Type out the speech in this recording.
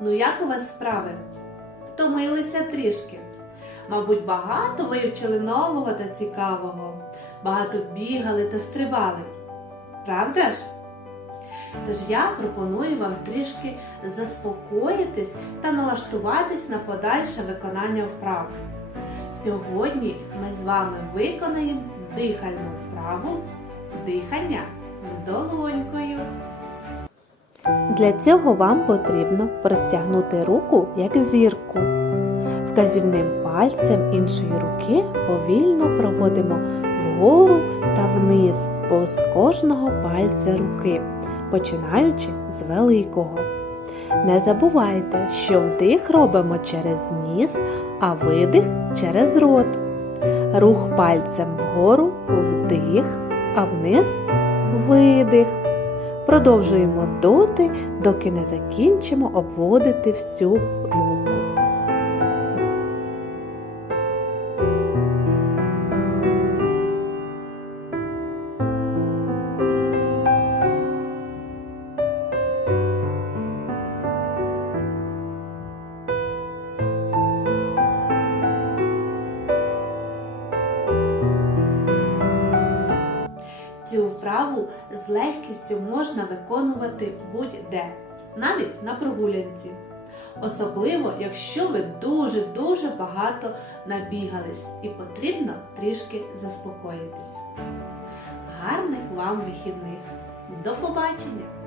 Ну як у вас справи? Втомилися трішки. Мабуть, багато вивчили нового та цікавого, багато бігали та стрибали. Правда ж? Тож я пропоную вам трішки заспокоїтись та налаштуватись на подальше виконання вправ. Сьогодні ми з вами виконаємо дихальну вправу дихання з долонькою. Для цього вам потрібно простягнути руку як зірку. Вказівним пальцем іншої руки повільно проводимо вгору та вниз повз кожного пальця руки, починаючи з великого. Не забувайте, що вдих робимо через ніс, а видих через рот. Рух пальцем вгору вдих, а вниз видих. Продовжуємо доти, доки не закінчимо обводити всю руку. Цю вправу з легкістю можна виконувати будь-де, навіть на прогулянці. Особливо, якщо ви дуже-дуже багато набігались і потрібно трішки заспокоїтись. Гарних вам вихідних! До побачення!